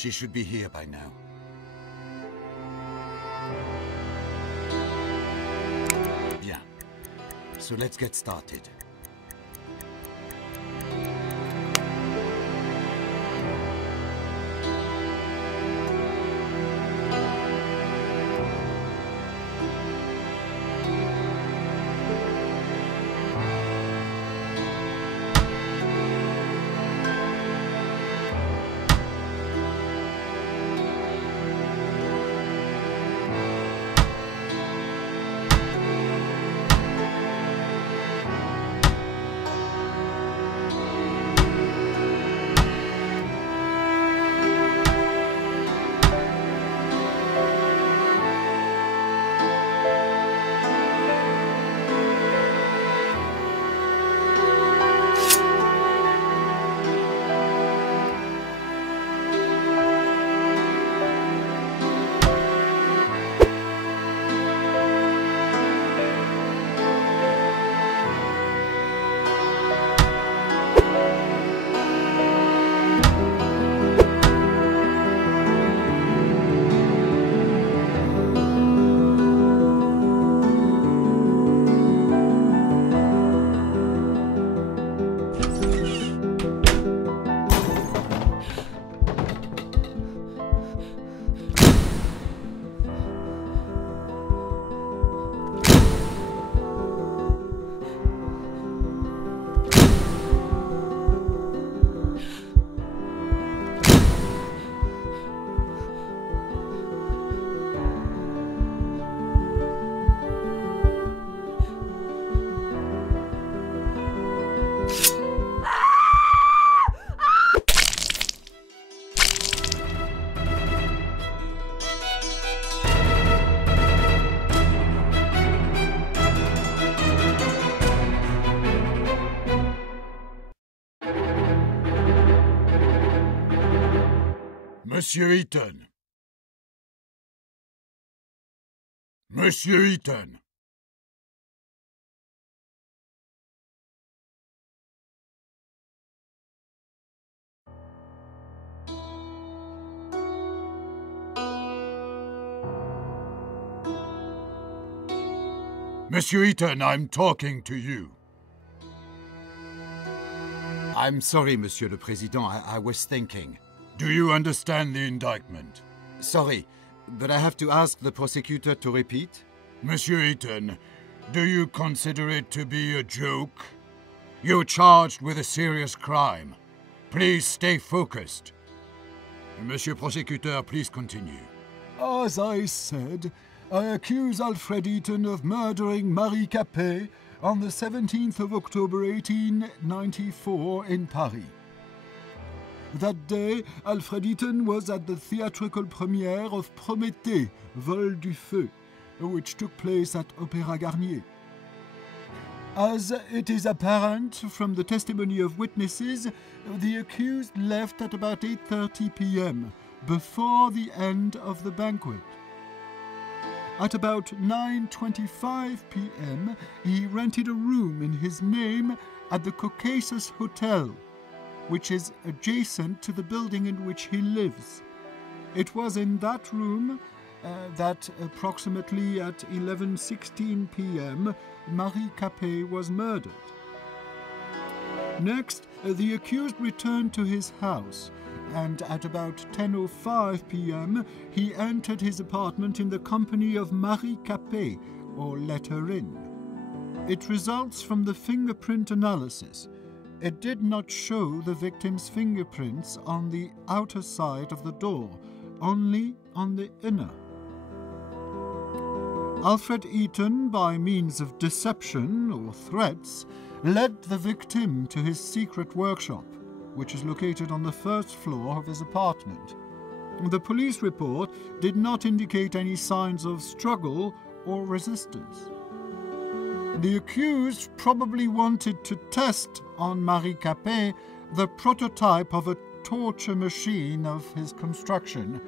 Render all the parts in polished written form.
She should be here by now. Bien. So let's get started. Monsieur Eaton. Monsieur Eaton. Monsieur Eaton, I'm talking to you. I'm sorry, Monsieur le Président. I was thinking. Do you understand the indictment? Sorry, but I have to ask the prosecutor to repeat. Monsieur Eaton, do you consider it to be a joke? You're charged with a serious crime. Please stay focused. Monsieur Prosecutor, please continue. As I said, I accuse Alfred Eaton of murdering Marie Capet on the 17th of October 1894 in Paris. That day, Alfred Eaton was at the theatrical premiere of Prométhée, Vol du Feu, which took place at Opéra Garnier. As it is apparent from the testimony of witnesses, the accused left at about 8:30 p.m., before the end of the banquet. At about 9:25 p.m., he rented a room in his name at the Caucasus Hotel, which is adjacent to the building in which he lives. It was in that room that approximately at 11:16 p.m. Marie Capet was murdered. Next, the accused returned to his house, and at about 10:05 p.m. he entered his apartment in the company of Marie Capet, or let her in. It results from the fingerprint analysis. It did not show the victim's fingerprints on the outer side of the door, only on the inner. Alfred Eaton, by means of deception or threats, led the victim to his secret workshop, which is located on the first floor of his apartment. The police report did not indicate any signs of struggle or resistance. The accused probably wanted to test on Marie Capet the prototype of a torture machine of his construction,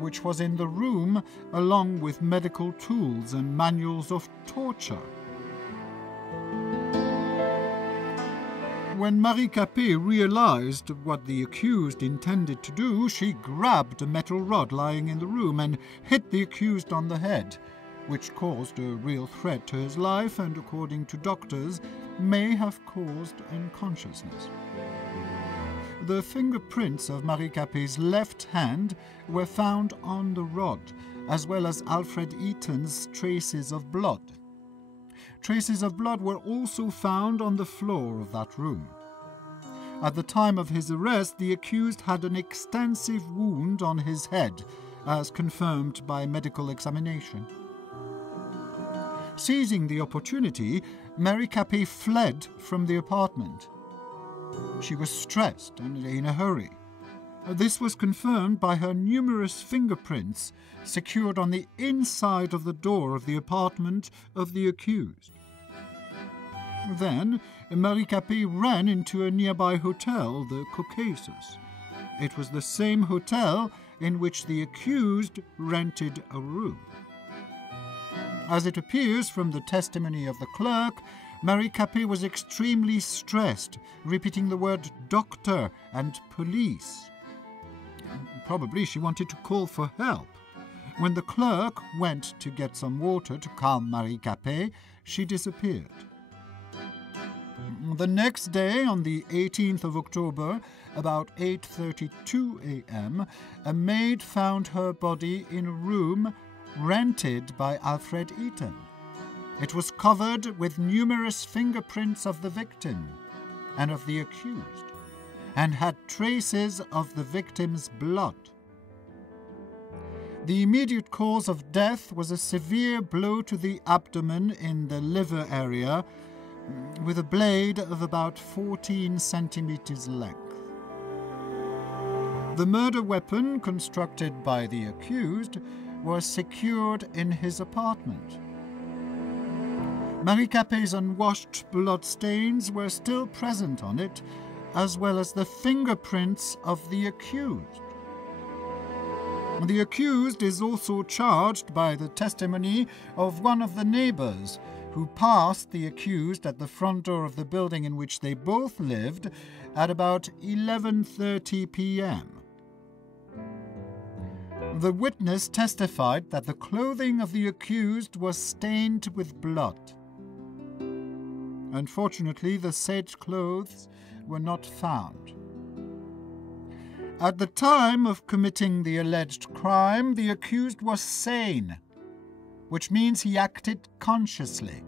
which was in the room along with medical tools and manuals of torture. When Marie Capet realized what the accused intended to do, she grabbed a metal rod lying in the room and hit the accused on the head, which caused a real threat to his life and, according to doctors, may have caused unconsciousness. The fingerprints of Marie Capet's left hand were found on the rod, as well as Alfred Eaton's traces of blood. Traces of blood were also found on the floor of that room. At the time of his arrest, the accused had an extensive wound on his head, as confirmed by medical examination. Seizing the opportunity, Marie Capet fled from the apartment. She was stressed and in a hurry. This was confirmed by her numerous fingerprints secured on the inside of the door of the apartment of the accused. Then, Marie Capet ran into a nearby hotel, the Caucasus. It was the same hotel in which the accused rented a room. As it appears from the testimony of the clerk, Marie Capet was extremely stressed, repeating the word doctor and police. Probably she wanted to call for help. When the clerk went to get some water to calm Marie Capet, she disappeared. The next day, on the 18th of October, about 8:32 a.m., a maid found her body in a room rented by Alfred Eaton. It was covered with numerous fingerprints of the victim and of the accused, and had traces of the victim's blood. The immediate cause of death was a severe blow to the abdomen in the liver area, with a blade of about 14 centimeters length. The murder weapon, constructed by the accused, was secured in his apartment. Marie Capet's unwashed blood stains were still present on it, as well as the fingerprints of the accused. The accused is also charged by the testimony of one of the neighbors who passed the accused at the front door of the building in which they both lived at about 11:30 p.m. The witness testified that the clothing of the accused was stained with blood. Unfortunately, the said clothes were not found. At the time of committing the alleged crime, the accused was sane, which means he acted consciously.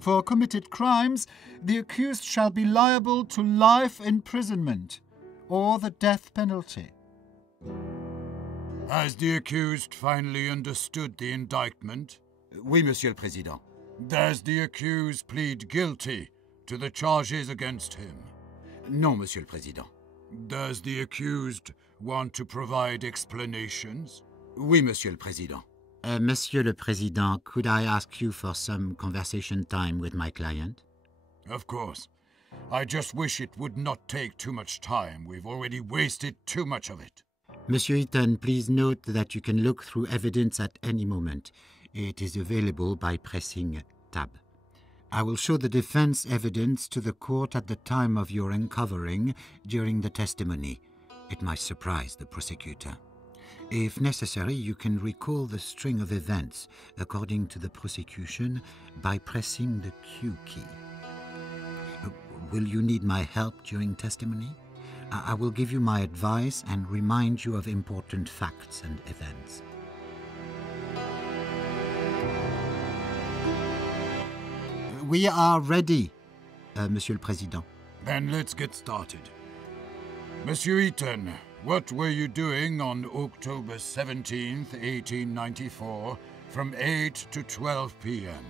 For committed crimes, the accused shall be liable to life imprisonment or the death penalty. Has the accused finally understood the indictment? Oui, Monsieur le Président. Does the accused plead guilty to the charges against him? Non, Monsieur le Président. Does the accused want to provide explanations? Oui, Monsieur le Président. Monsieur le Président, could I ask you for some conversation time with my client? Of course. I just wish it would not take too much time. We've already wasted too much of it. Monsieur Eaton, please note that you can look through evidence at any moment. It is available by pressing Tab. I will show the defense evidence to the court at the time of your uncovering during the testimony. It might surprise the prosecutor. If necessary, you can recall the string of events, according to the prosecution, by pressing the Q key. Will you need my help during testimony? I will give you my advice and remind you of important facts and events. We are ready, Monsieur le Président. Then let's get started. Monsieur Eaton, what were you doing on October 17th, 1894, from 8 to 12 p.m.?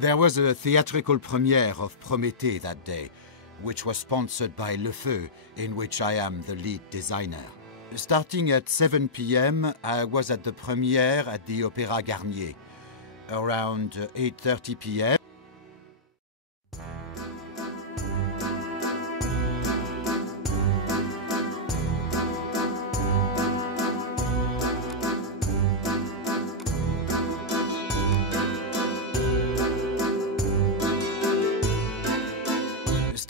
There was a theatrical premiere of Prométhée that day, which was sponsored by Le Feu, in which I am the lead designer. Starting at 7 p.m., I was at the premiere at the Opéra Garnier. Around 8:30 p.m.,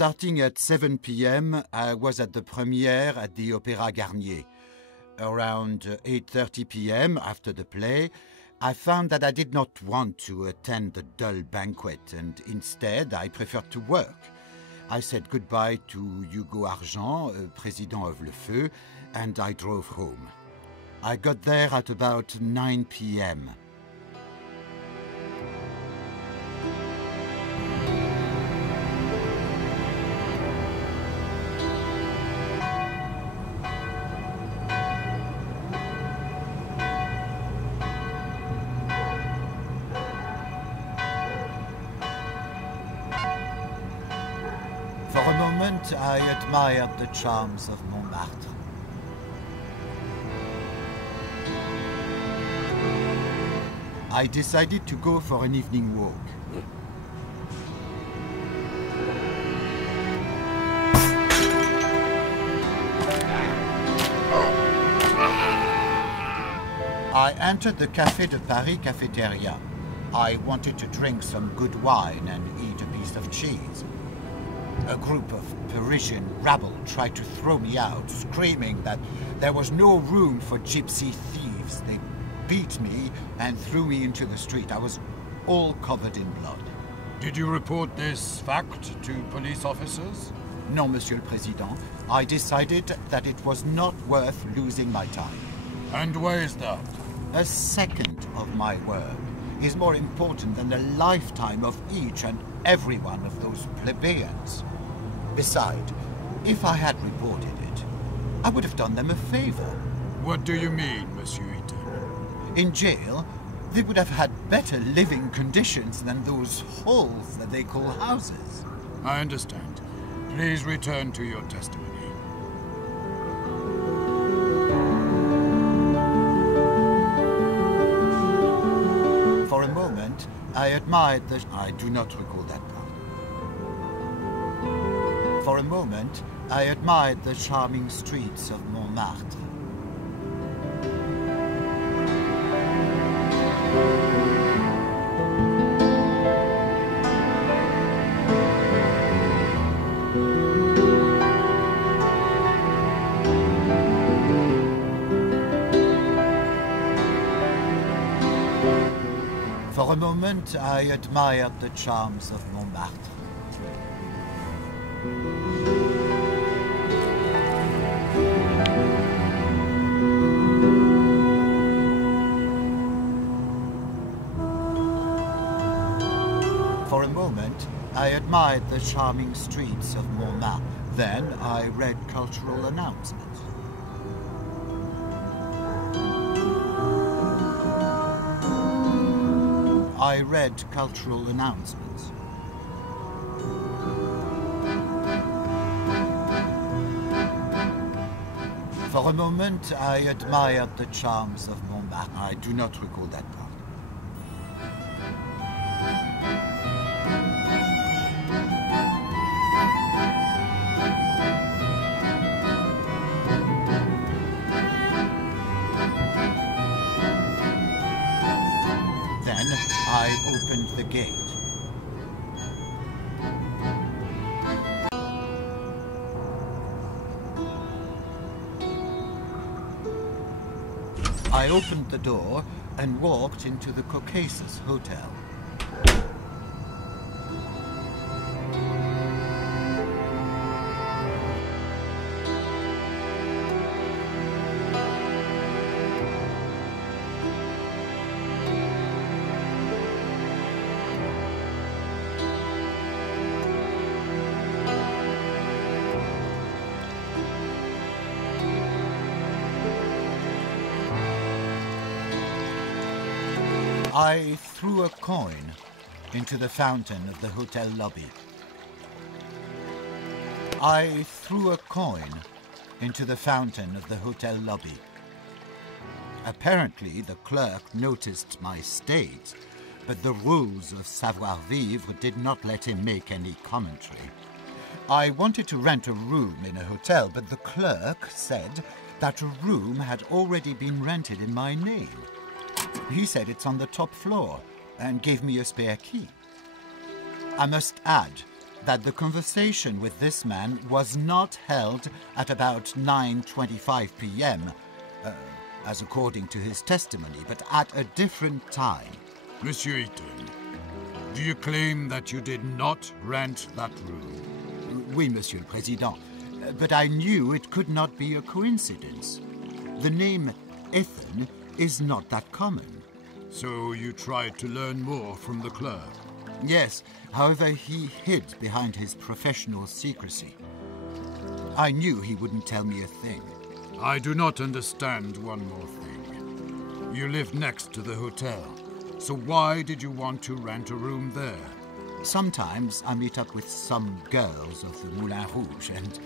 Starting at 7 p.m., I was at the premiere at the Opéra Garnier. Around 8:30 p.m., after the play, I found that I did not want to attend the dull banquet, and instead I preferred to work. I said goodbye to Hugo Argent, president of Le Feu, and I drove home. I got there at about 9 p.m. For a moment, I admired the charms of Montmartre. I decided to go for an evening walk. I entered the Café de Paris cafeteria. I wanted to drink some good wine and eat a piece of cheese. A group of Parisian rabble tried to throw me out, screaming that there was no room for gypsy thieves. They beat me and threw me into the street. I was all covered in blood. Did you report this fact to police officers? No, Monsieur le Président. I decided that it was not worth losing my time. And why is that? A second of my work is more important than a lifetime of each and every one of those plebeians. Besides, if I had reported it, I would have done them a favor. What do you mean, Monsieur Eaton? In jail, they would have had better living conditions than those holes that they call houses. I understand. Please return to your testimony. For a moment, I admired the... I do not recall that part. For a moment, I admired the charming streets of Montmartre. For a moment, I admired the charms of Montmartre. For a moment, I admired the charming streets of Montmartre. Then I read cultural announcements. I read cultural announcements. For a moment, I admired the charms of Montmartre. I do not recall that part. Then I opened the gate. I opened the door and walked into the Caucasus Hotel. I threw a coin into the fountain of the hotel lobby. I threw a coin into the fountain of the hotel lobby. Apparently, the clerk noticed my state, but the rules of savoir-vivre did not let him make any commentary. I wanted to rent a room in a hotel, but the clerk said that a room had already been rented in my name. He said it's on the top floor and gave me a spare key. I must add that the conversation with this man was not held at about 9:25 p.m., as according to his testimony, but at a different time. Monsieur Eaton, do you claim that you did not rent that room? Oui, Monsieur le Président, but I knew it could not be a coincidence. The name Ethan is not that common. So you tried to learn more from the clerk? Yes, however, he hid behind his professional secrecy. I knew he wouldn't tell me a thing. I do not understand one more thing. You live next to the hotel, so why did you want to rent a room there? Sometimes I meet up with some girls of the Moulin Rouge, and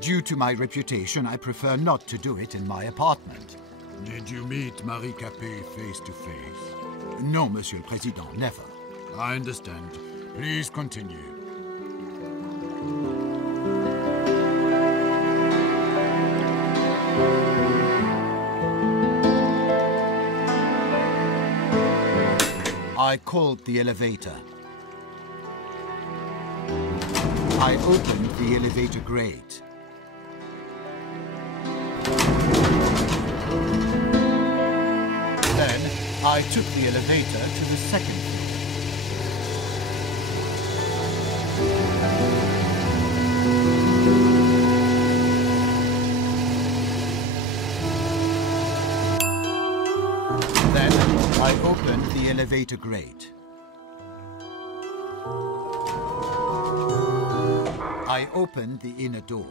due to my reputation, I prefer not to do it in my apartment. Did you meet Marie Capet face to face? No, Monsieur le Président, never. I understand. Please continue. I called the elevator. I opened the elevator grate. Then I took the elevator to the second floor. Then I opened the elevator grate. I opened the inner door.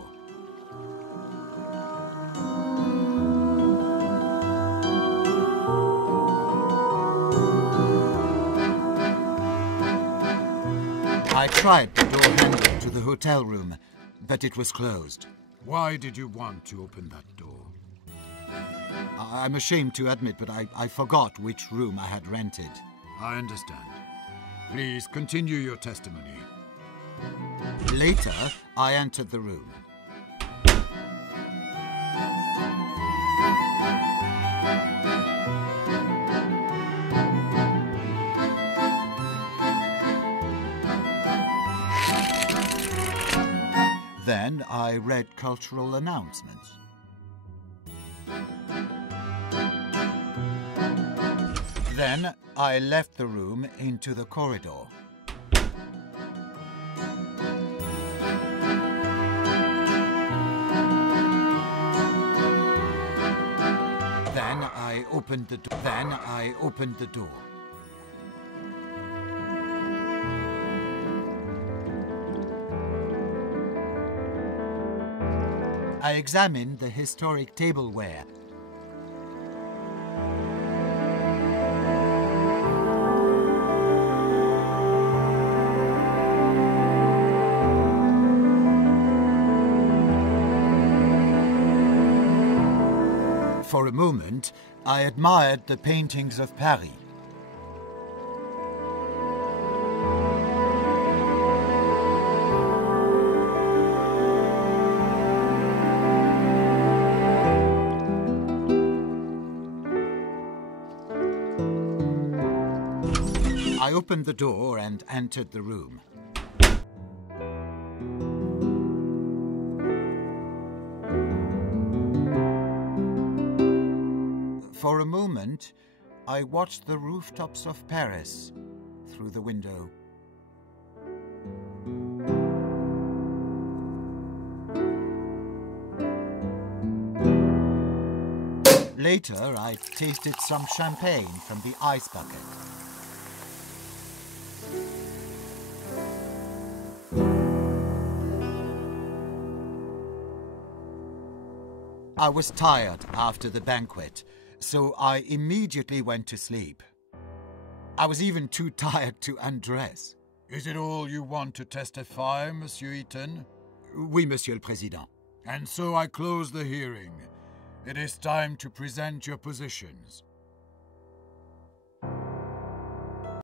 I tried the door handle to the hotel room, but it was closed. Why did you want to open that door? I'm ashamed to admit, but I forgot which room I had rented. I understand. Please continue your testimony. Later, I entered the room. Then I read cultural announcements. Then I left the room into the corridor. Then I opened the door. I examined the historic tableware. For a moment, I admired the paintings of Paris. I opened the door and entered the room. For a moment, I watched the rooftops of Paris through the window. Later, I tasted some champagne from the ice bucket. I was tired after the banquet, so I immediately went to sleep. I was even too tired to undress. Is it all you want to testify, Monsieur Eaton? Oui, Monsieur le Président. And so I close the hearing. It is time to present your positions.